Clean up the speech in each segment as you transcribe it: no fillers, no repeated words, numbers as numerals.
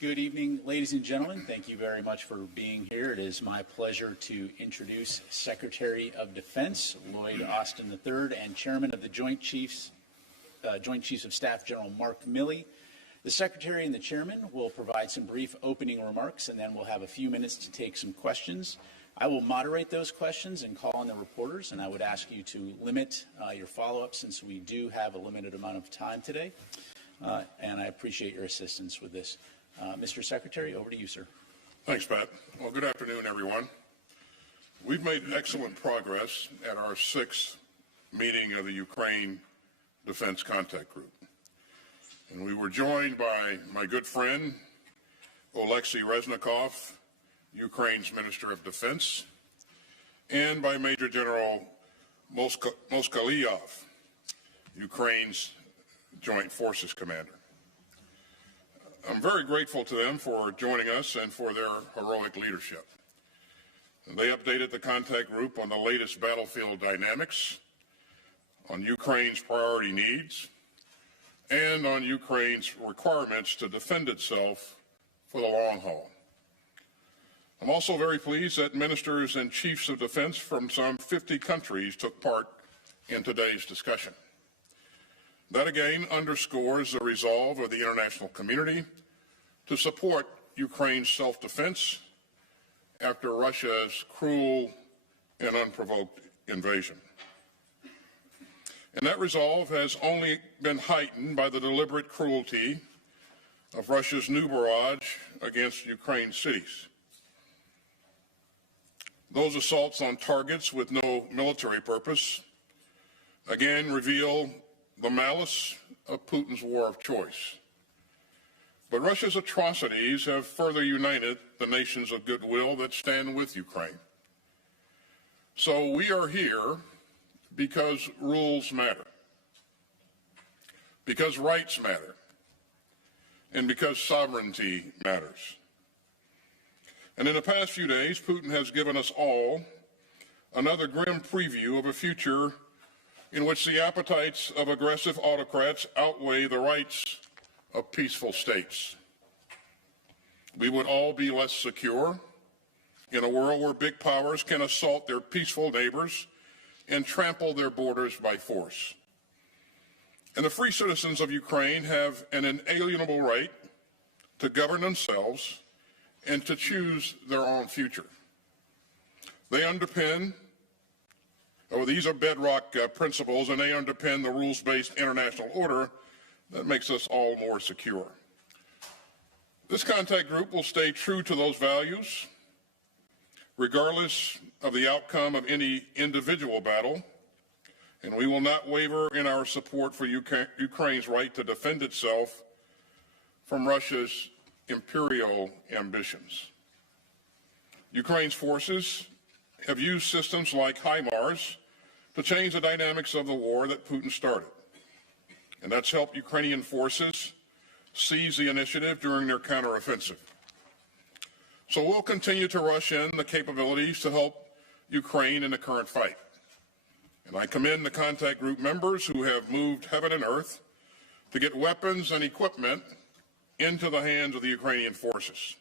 Good evening, ladies and gentlemen. Thank you very much for being here. It is my pleasure to introduce Secretary of Defense Lloyd Austin III and Chairman of the Joint Chiefs of Staff General Mark Milley. The Secretary and the Chairman will provide some brief opening remarks, and then we'll have a few minutes to take some questions. I will moderate those questions and call on the reporters, and I would ask you to limit your follow-up since we do have a limited amount of time today, and I appreciate your assistance with this. Mr. Secretary, over to you, sir. Thanks, Pat. Well, good afternoon, everyone. We've made excellent progress at our sixth meeting of the Ukraine Defense Contact Group. And we were joined by my good friend, Oleksiy Reznikov, Ukraine's Minister of Defense, and by Major General Moskalyov, Ukraine's Joint Forces Commander. I'm very grateful to them for joining us and for their heroic leadership. They updated the contact group on the latest battlefield dynamics, on Ukraine's priority needs, and on Ukraine's requirements to defend itself for the long haul. I'm also very pleased that ministers and chiefs of defense from some 50 countries took part in today's discussion. That again underscores the resolve of the international community to support Ukraine's self-defense after Russia's cruel and unprovoked invasion. And that resolve has only been heightened by the deliberate cruelty of Russia's new barrage against Ukraine's cities. Those assaults on targets with no military purpose again reveal the malice of Putin's war of choice. But Russia's atrocities have further united the nations of goodwill that stand with Ukraine. So we are here because rules matter, because rights matter, and because sovereignty matters. And in the past few days, Putin has given us all another grim preview of a future in which the appetites of aggressive autocrats outweigh the rights of peaceful states. We would all be less secure in a world where big powers can assault their peaceful neighbors and trample their borders by force. And the free citizens of Ukraine have an inalienable right to govern themselves and to choose their own future. These are bedrock principles, and they underpin the rules-based international order that makes us all more secure. This contact group will stay true to those values, regardless of the outcome of any individual battle, and we will not waver in our support for Ukraine's right to defend itself from Russia's imperial ambitions. Ukraine's forces have used systems like HIMARS to change the dynamics of the war that Putin started. And that's helped Ukrainian forces seize the initiative during their counteroffensive. So we'll continue to rush in the capabilities to help Ukraine in the current fight. And I commend the contact group members who have moved heaven and earth to get weapons and equipment into the hands of the Ukrainian forces.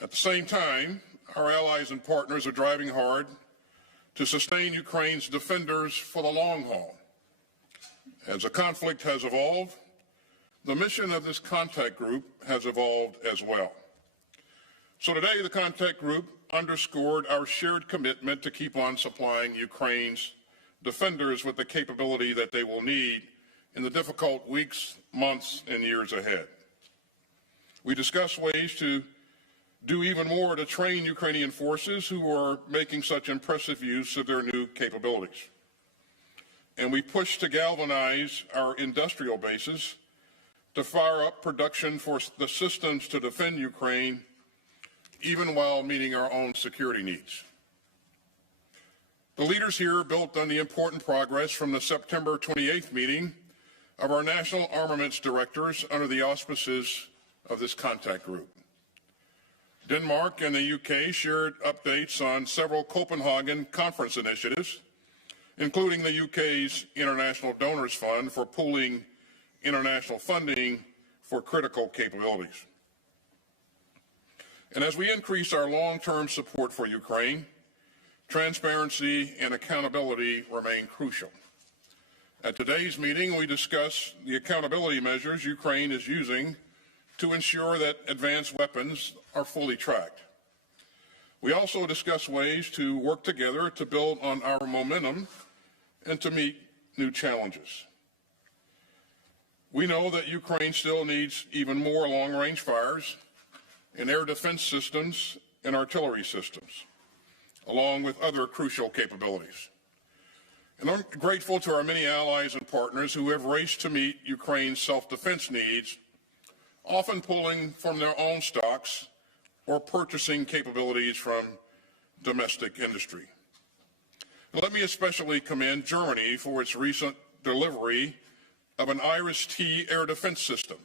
At the same time, our allies and partners are driving hard to sustain Ukraine's defenders for the long haul. As the conflict has evolved, the mission of this contact group has evolved as well. So today, the contact group underscored our shared commitment to keep on supplying Ukraine's defenders with the capability that they will need in the difficult weeks, months, and years ahead. We discussed ways to do even more to train Ukrainian forces who are making such impressive use of their new capabilities. And we pushed to galvanize our industrial bases to fire up production for the systems to defend Ukraine, even while meeting our own security needs. The leaders here built on the important progress from the September 28th meeting of our national armaments directors under the auspices of this contact group. Denmark and the UK shared updates on several Copenhagen conference initiatives, including the UK's International Donors Fund for pooling international funding for critical capabilities. And as we increase our long-term support for Ukraine, transparency and accountability remain crucial. At today's meeting, we discuss the accountability measures Ukraine is using to ensure that advanced weapons are fully tracked. We also discuss ways to work together to build on our momentum and to meet new challenges. We know that Ukraine still needs even more long-range fires and air defense systems and artillery systems, along with other crucial capabilities. And I'm grateful to our many allies and partners who have raced to meet Ukraine's self-defense needs, often pulling from their own stocks or purchasing capabilities from domestic industry. And let me especially commend Germany for its recent delivery of an Iris-T air defense system.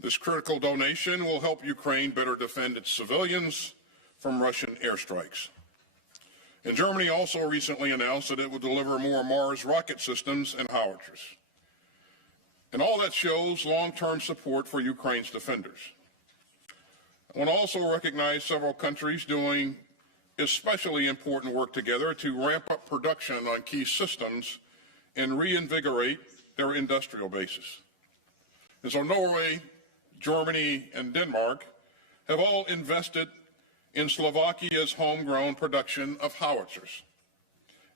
This critical donation will help Ukraine better defend its civilians from Russian airstrikes. And Germany also recently announced that it will deliver more Mars rocket systems and howitzers. And all that shows long-term support for Ukraine's defenders. I want to also recognize several countries doing especially important work together to ramp up production on key systems and reinvigorate their industrial bases. And so Norway, Germany, and Denmark have all invested in Slovakia's homegrown production of howitzers.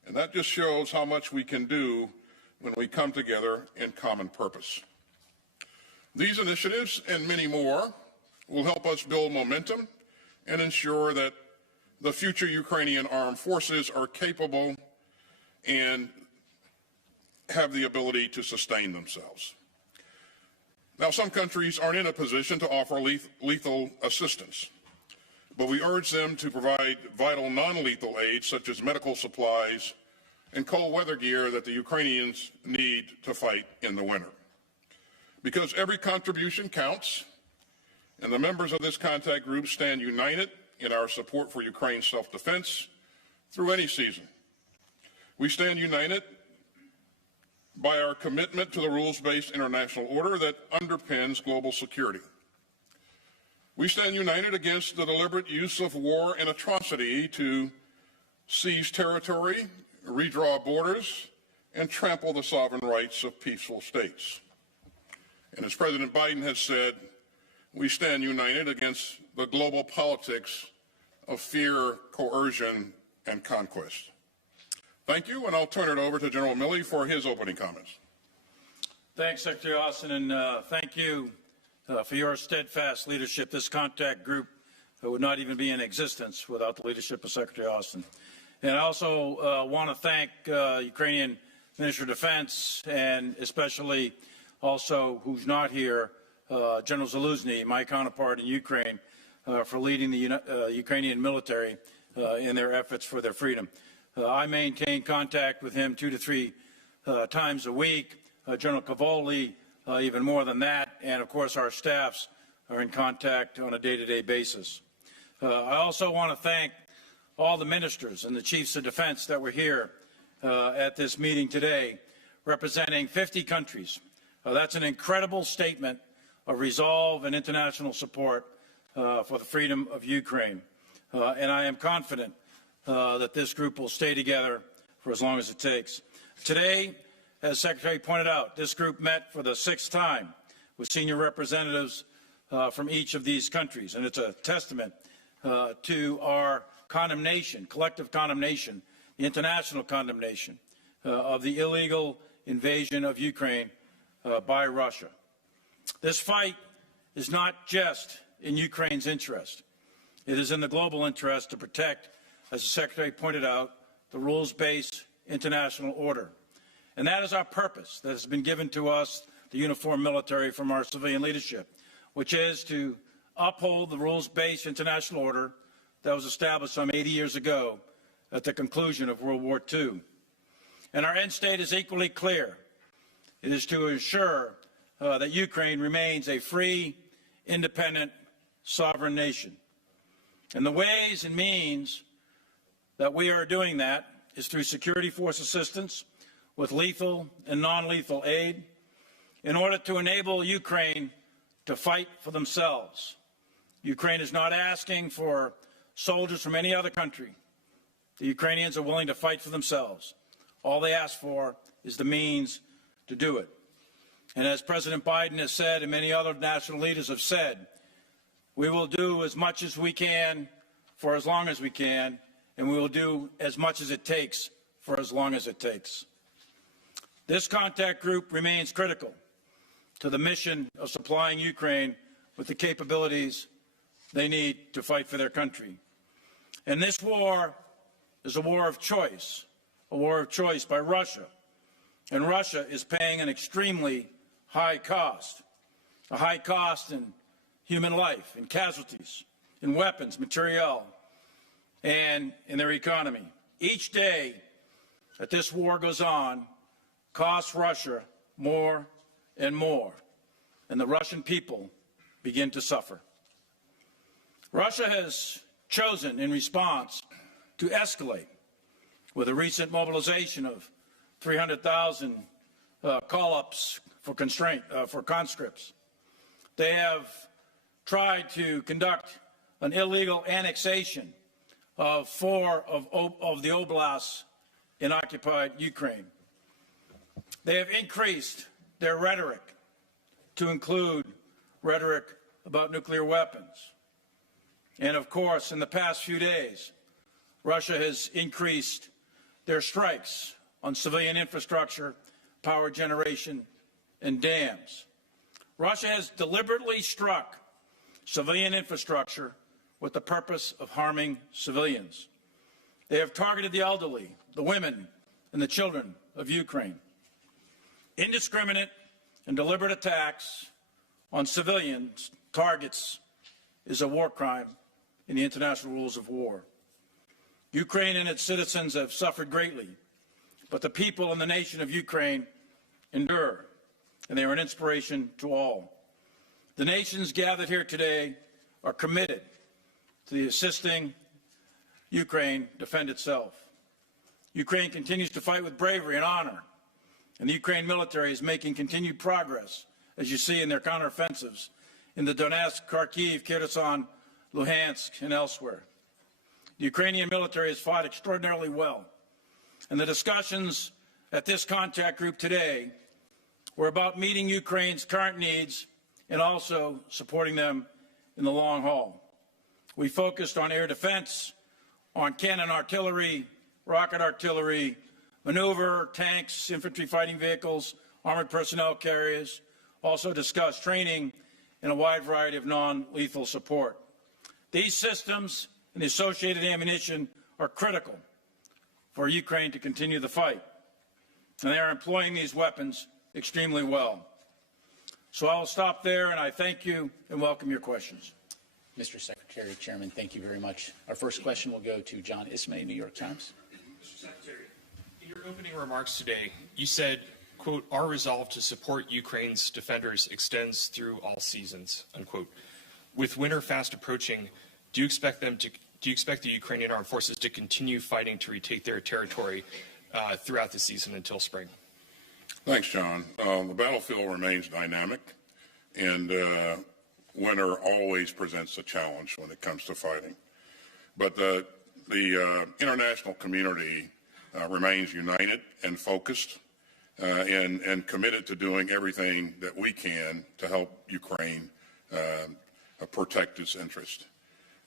And that just shows how much we can do when we come together in common purpose. These initiatives and many more will help us build momentum and ensure that the future Ukrainian armed forces are capable and have the ability to sustain themselves. Now, some countries aren't in a position to offer lethal assistance, but we urge them to provide vital non-lethal aid such as medical supplies and cold weather gear that the Ukrainians need to fight in the winter. Because every contribution counts, and the members of this contact group stand united in our support for Ukraine's self-defense through any season. We stand united by our commitment to the rules-based international order that underpins global security. We stand united against the deliberate use of war and atrocity to seize territory, redraw borders, and trample the sovereign rights of peaceful states. And as President Biden has said, we stand united against the global politics of fear, coercion, and conquest. Thank you, and I'll turn it over to General Milley for his opening comments. Thanks, Secretary Austin, and thank you for your steadfast leadership. This contact group would not even be in existence without the leadership of Secretary Austin. And I also want to thank Ukrainian Minister of Defense, and especially also, who's not here, General Zaluzny, my counterpart in Ukraine, for leading the Ukrainian military in their efforts for their freedom. I maintain contact with him 2 to 3 times a week. General Cavoli, even more than that, and of course our staffs are in contact on a day-to-day basis. I also want to thank all the ministers and the chiefs of defense that were here at this meeting today, representing 50 countries. That's an incredible statement of resolve and international support for the freedom of Ukraine. And I am confident that this group will stay together for as long as it takes. Today, as Secretary pointed out, this group met for the 6th time with senior representatives from each of these countries, and it's a testament to our condemnation, collective condemnation, the international condemnation of the illegal invasion of Ukraine by Russia. This fight is not just in Ukraine's interest. It is in the global interest to protect, as the Secretary pointed out, the rules-based international order. And that is our purpose that has been given to us, the uniformed military, from our civilian leadership, which is to uphold the rules-based international order that was established some 80 years ago at the conclusion of World War II. And our end state is equally clear. It is to ensure that Ukraine remains a free, independent, sovereign nation. And the ways and means that we are doing that is through security force assistance with lethal and non-lethal aid in order to enable Ukraine to fight for themselves, Ukraine is not asking for soldiers from any other country. The Ukrainians are willing to fight for themselves. All they ask for is the means to do it. And as President Biden has said, and many other national leaders have said, we will do as much as we can for as long as we can, and we will do as much as it takes for as long as it takes. This contact group remains critical to the mission of supplying Ukraine with the capabilities they need to fight for their country. And this war is a war of choice by Russia. And Russia is paying an extremely high cost, a high cost in human life, in casualties, in weapons, materiel, and in their economy. Each day that this war goes on costs Russia more and more, and the Russian people begin to suffer. Russia has chosen, in response, to escalate with a recent mobilization of 300,000 call-ups for conscripts. They have tried to conduct an illegal annexation of 4 of the oblasts in occupied Ukraine. They have increased their rhetoric to include rhetoric about nuclear weapons. And of course, in the past few days, Russia has increased their strikes on civilian infrastructure, power generation, and dams. Russia has deliberately struck civilian infrastructure with the purpose of harming civilians. They have targeted the elderly, the women, and the children of Ukraine. Indiscriminate and deliberate attacks on civilian targets is a war crime in the international rules of war. Ukraine and its citizens have suffered greatly, but the people and the nation of Ukraine endure, and they are an inspiration to all. The nations gathered here today are committed to the assisting Ukraine defend itself. Ukraine continues to fight with bravery and honor, and the Ukraine military is making continued progress, as you see in their counteroffensives in the Donetsk, Kharkiv, Kherson, Luhansk, and elsewhere. The Ukrainian military has fought extraordinarily well, and the discussions at this contact group today were about meeting Ukraine's current needs and also supporting them in the long haul. We focused on air defense, on cannon artillery, rocket artillery, maneuver, tanks, infantry fighting vehicles, armored personnel carriers, also discussed training and a wide variety of non-lethal support. These systems and the associated ammunition are critical for Ukraine to continue the fight, and they are employing these weapons extremely well. So I will stop there, and I thank you and welcome your questions. Mr. Secretary, Chairman, thank you very much. Our first question will go to John Ismay, New York Times. Mr. Secretary, in your opening remarks today, you said, quote, "Our resolve to support Ukraine's defenders extends through all seasons," unquote. With winter fast approaching, do you expect the Ukrainian armed forces to continue fighting to retake their territory throughout the season until spring? Thanks, John. The battlefield remains dynamic, and winter always presents a challenge when it comes to fighting. But the international community remains united and focused and committed to doing everything that we can to help Ukraine protect its interest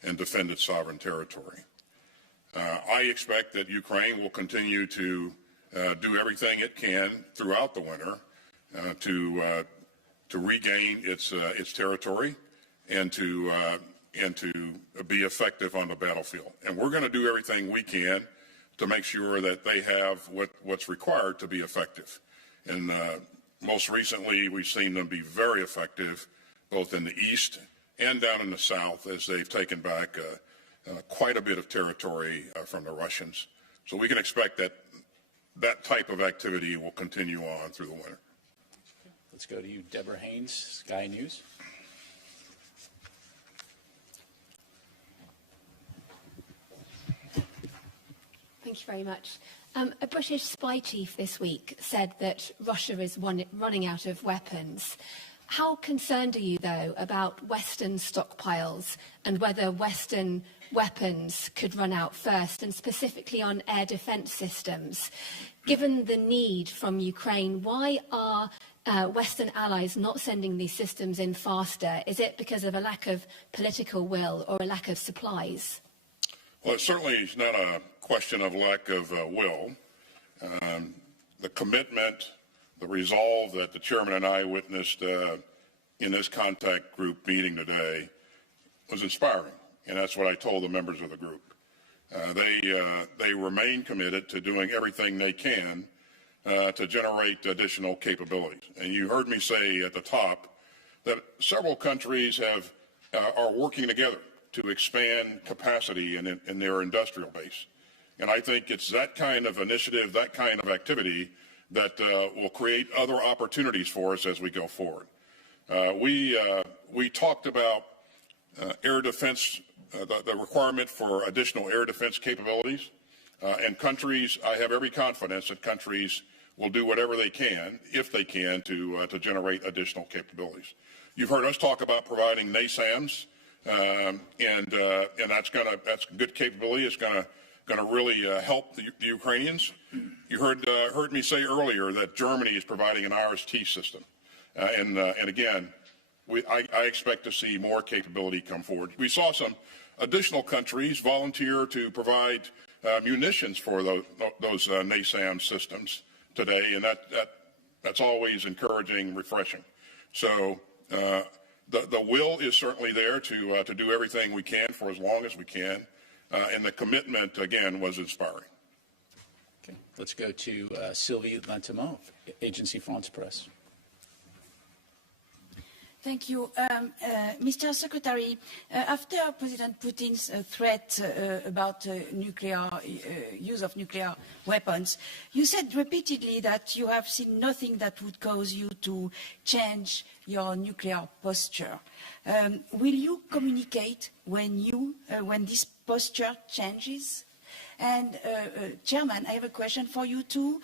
and defend its sovereign territory. I expect that Ukraine will continue to do everything it can throughout the winter to regain its territory and to be effective on the battlefield. And we're going to do everything we can to make sure that they have what's required to be effective. And most recently, we've seen them be very effective, both in the east and down in the south, as they've taken back quite a bit of territory from the Russians. So we can expect that type of activity will continue on through the winter. Let's go to you, Deborah Haynes, Sky News. Thank you very much. A British spy chief this week said that Russia is running out of weapons. How concerned are you, though, about Western stockpiles and whether Western weapons could run out first, and specifically on air defence systems? Given the need from Ukraine, why are Western allies not sending these systems in faster? Is it because of a lack of political will or a lack of supplies? Well, it certainly is not a question of lack of will. The commitment, the resolve that the chairman and I witnessed in this contact group meeting today was inspiring, and that's what I told the members of the group. They remain committed to doing everything they can to generate additional capabilities. And you heard me say at the top that several countries are working together to expand capacity in their industrial base. And I think it's that kind of initiative, that kind of activity that will create other opportunities for us as we go forward. We talked about air defense, the requirement for additional air defense capabilities, and countries, I have every confidence that countries will do whatever they can, if they can, to generate additional capabilities. You've heard us talk about providing NASAMS, and that's good capability. It's going to really help the Ukrainians. You heard me say earlier that Germany is providing an RST system, and again, I expect to see more capability come forward. We saw some additional countries volunteer to provide munitions for those NASAMS systems today, and that's always encouraging, refreshing. So the will is certainly there to do everything we can for as long as we can, and the commitment again was inspiring. Okay, let's go to Sylvie Lantimont, Agence France-Presse. Thank you. Mr. Secretary, after President Putin's threat about use of nuclear weapons, you said repeatedly that you have seen nothing that would cause you to change your nuclear posture. Will you communicate when this posture changes? And Chairman, I have a question for you too.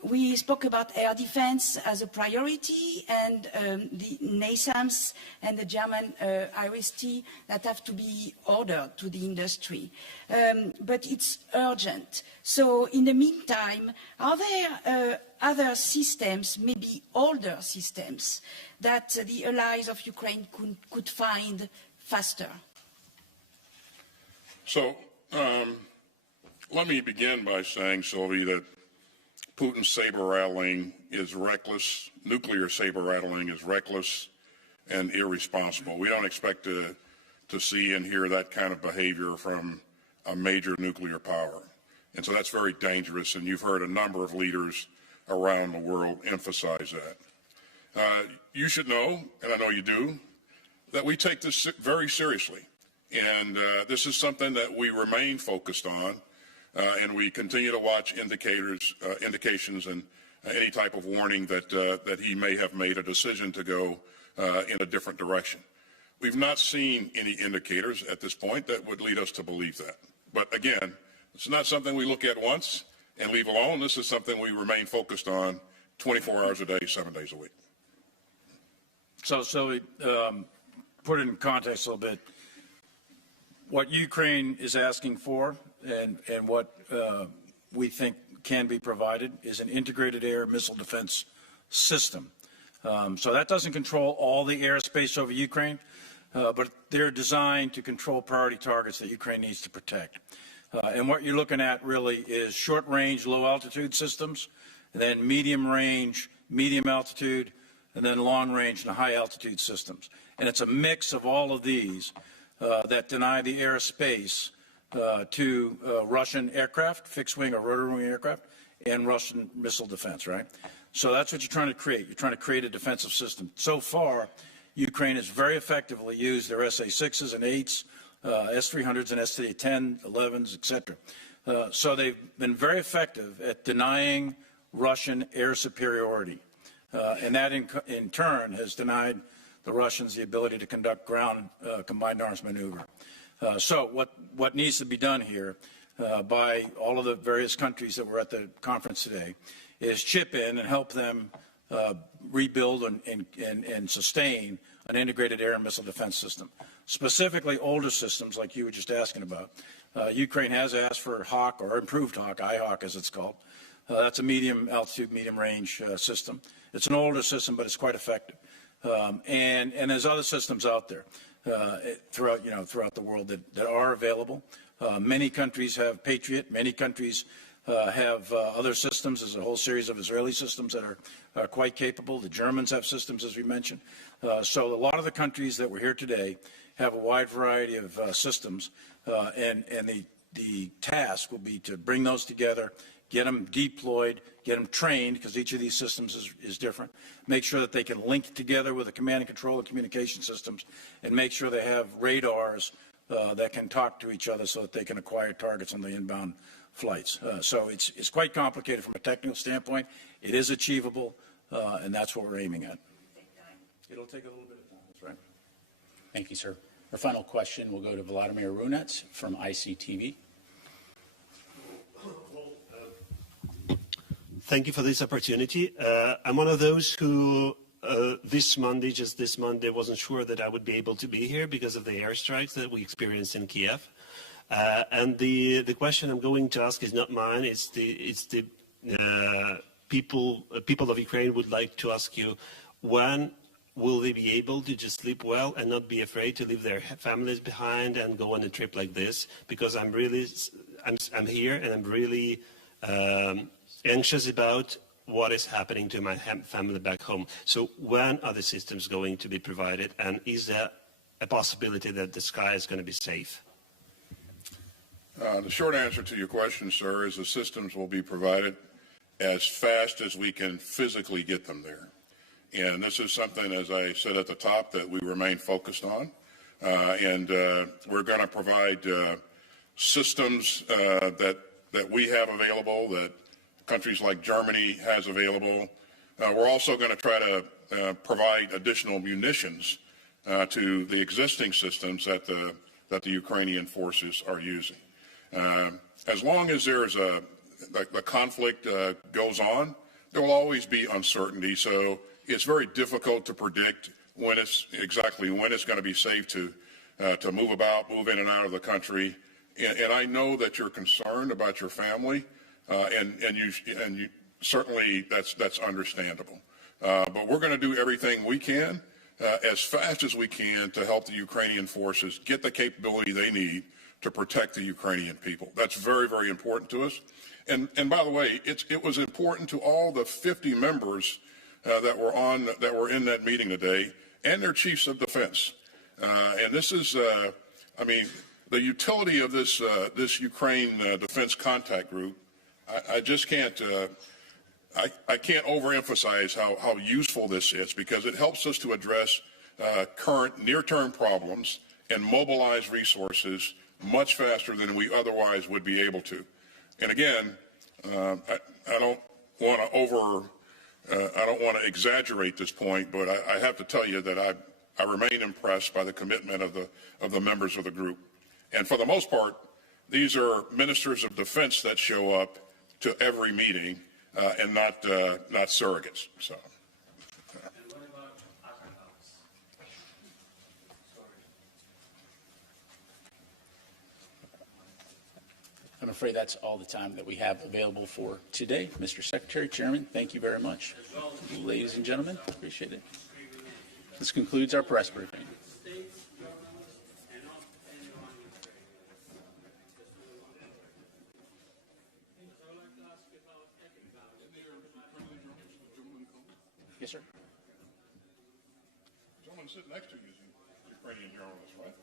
We spoke about air defense as a priority and the NASAMS and the German IRIS-T that have to be ordered to the industry. But it's urgent. So in the meantime, are there other systems, maybe older systems, that the allies of Ukraine could find faster? So let me begin by saying, Sylvie, that Putin's saber-rattling is reckless. Nuclear saber-rattling is reckless and irresponsible. We don't expect to see and hear that kind of behavior from a major nuclear power. And so that's very dangerous, and you've heard a number of leaders around the world emphasize that. You should know, and I know you do, that we take this very seriously. And this is something that we remain focused on. And we continue to watch indications and any type of warning that he may have made a decision to go in a different direction. We've not seen any indicators at this point that would lead us to believe that. But again, it's not something we look at once and leave alone. This is something we remain focused on 24 hours a day, 7 days a week. So put it in context a little bit. What Ukraine is asking for and what we think can be provided is an integrated air missile defense system. So that doesn't control all the airspace over Ukraine, but they're designed to control priority targets that Ukraine needs to protect. And what you're looking at really is short-range, low-altitude systems, and then medium-range, medium-altitude, and then long-range and high-altitude systems. And it's a mix of all of these that deny the airspace to Russian aircraft, fixed-wing or rotary-wing aircraft, and Russian missile defense, right? So that's what you're trying to create. You're trying to create a defensive system. So far, Ukraine has very effectively used their SA-6s and 8s, S-300s and SA-10, 11s, etc. So they've been very effective at denying Russian air superiority. And that, in turn, has denied the Russians the ability to conduct ground combined arms maneuver. So what needs to be done here by all of the various countries that were at the conference today is chip in and help them rebuild and sustain an integrated air and missile defense system, specifically older systems like you were just asking about. Ukraine has asked for Hawk, or improved Hawk, IHawk as it's called. That's a medium altitude, medium range system. It's an older system, but it's quite effective. And there's other systems out there throughout the world that are available. Many countries have Patriot. Many countries have other systems. There's a whole series of Israeli systems that are quite capable. The Germans have systems, as we mentioned. So a lot of the countries that were here today have a wide variety of systems, and the task will be to bring those together, get them deployed, get them trained, because each of these systems is different, make sure that they can link together with the command and control and communication systems, and make sure they have radars that can talk to each other so that they can acquire targets on the inbound flights. So it's quite complicated from a technical standpoint. It is achievable, and that's what we're aiming at. It'll take a little bit of time. That's right. Thank you, sir. Our final question will go to Vladimir Runets from ICTV. Thank you for this opportunity. I'm one of those who this Monday, wasn't sure that I would be able to be here because of the airstrikes that we experienced in Kiev. And the question I'm going to ask is not mine. It's the people of Ukraine would like to ask you, when will they be able to just sleep well and not be afraid to leave their families behind and go on a trip like this? Because I'm here and I'm really anxious about what is happening to my family back home. So when are the systems going to be provided, and is there a possibility that the sky is going to be safe? The short answer to your question, sir, is the systems will be provided as fast as we can physically get them there. And this is something, as I said at the top, that we remain focused on. And we're going to provide systems that we have available, that countries like Germany has available. We're also going to try to provide additional munitions to the existing systems that the Ukrainian forces are using. As long as there's the conflict goes on, there will always be uncertainty. So it's very difficult to predict exactly when it's going to be safe to move in and out of the country. And I know that you're concerned about your family. And you certainly that's understandable. But we're going to do everything we can as fast as we can to help the Ukrainian forces get the capability they need to protect the Ukrainian people. That's very, very important to us. And by the way, it was important to all the 50 members that were in that meeting today, and their chiefs of defense. And this is, the utility of this Ukraine Defense Contact Group. I just can't. I can't overemphasize how useful this is, because it helps us to address current near-term problems and mobilize resources much faster than we otherwise would be able to. And again, I don't want to exaggerate this point, but I have to tell you that I remain impressed by the commitment of the members of the group. And for the most part, these are ministers of defense that show up to every meeting, and not surrogates. So. I'm afraid that's all the time that we have available for today. Mr. Secretary, Chairman, thank you very much. Ladies and gentlemen, appreciate it. This concludes our press briefing. Yes, sir. Someone sitting next to you is a Ukrainian journalist, right?